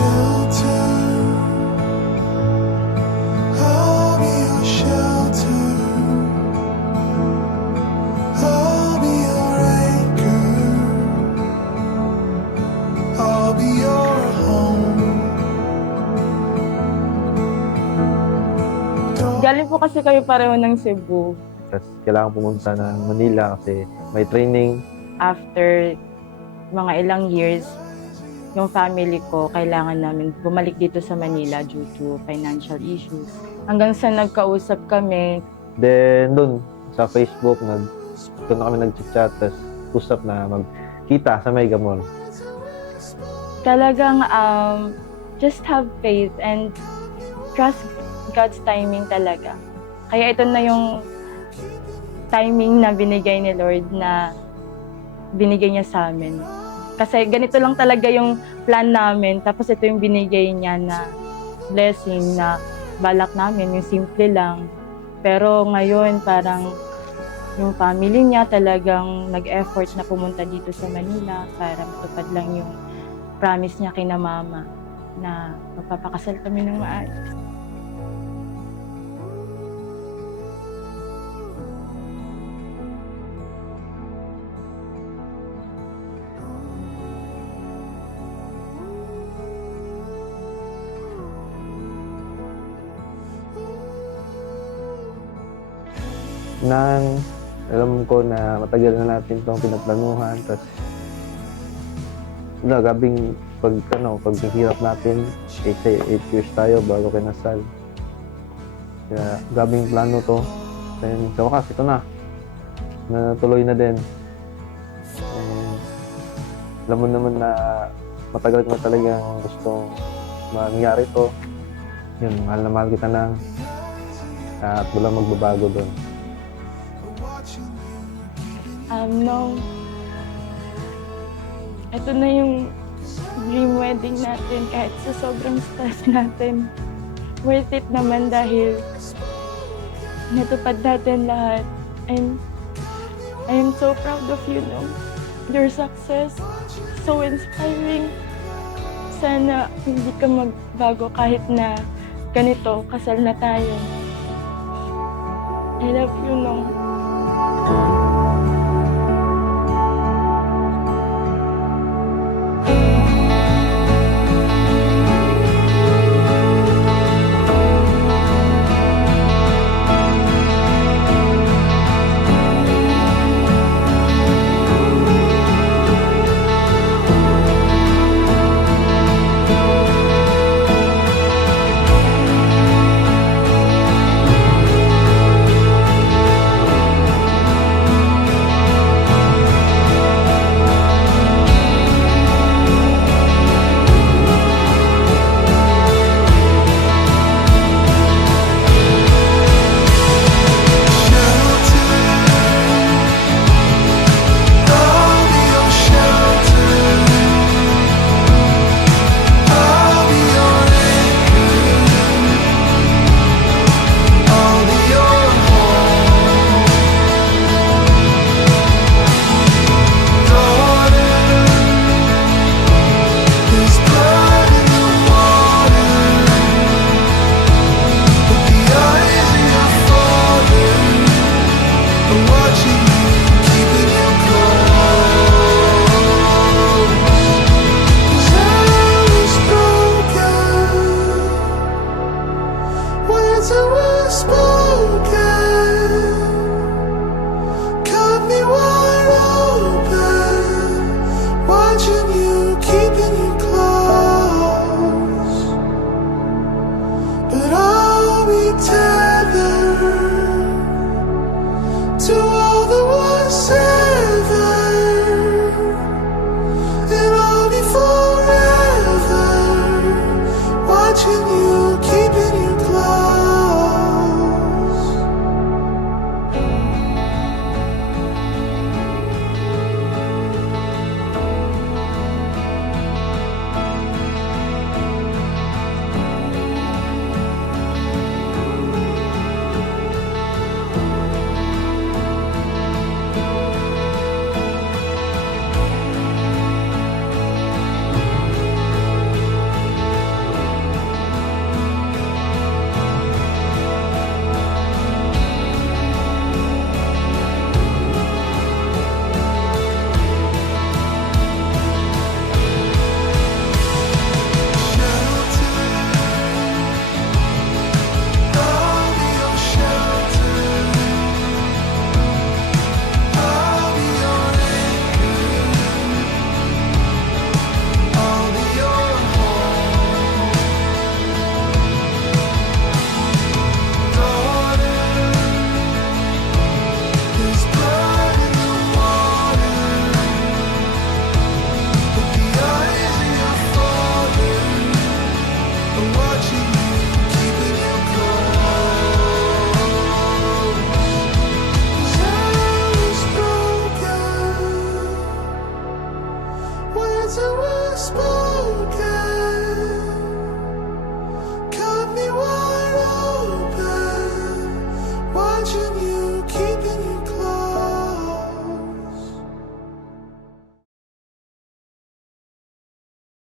shelter. I'll be your shelter. I'll be your anchor. I'll be your home. Galing po kasi kayo pareho ng Cebu. Tapos kailangan pumunta ng Manila kasi may training. After mga ilang years, yung family ko, kailangan namin bumalik dito sa Manila due to financial issues. Hanggang sa nagkausap kami, Then doon sa Facebook, doon na kami nag-chat, tapos usap na magkita sa Mega Mall. talagang just have faith and trust God's timing talaga. Kaya ito na yung timing na binigay ni Lord na binigay niya sa amin. Kasi ganito lang talaga yung plan namin. Tapos ito yung binigay niya na blessing na balak namin, yung simple lang. Pero ngayon parang yung family niya talagang nag-effort na pumunta dito sa Manila para matupad lang yung promise niya kina mama na magpapakasal kami ng maayos. Nang alam ko na matagal na natin itong pinaplanuhan, tapos gabing pag hirap natin, 8 years tayo bago kinasal. Kaya gabing plano to. Then sa wakas, ito na. Natuloy na din. And, alam mo naman na matagal ko na talagang gustong mangyari to. Yun, mahal na mahal kita na. At walang magbabago doon. No. Ito na yung dream wedding natin kahit sa sobrang stress natin. Worth it naman dahil natupad natin lahat. And I am so proud of you, no? Your success, so inspiring. Sana hindi ka magbago kahit na ganito, kasal na tayo. I love you, no?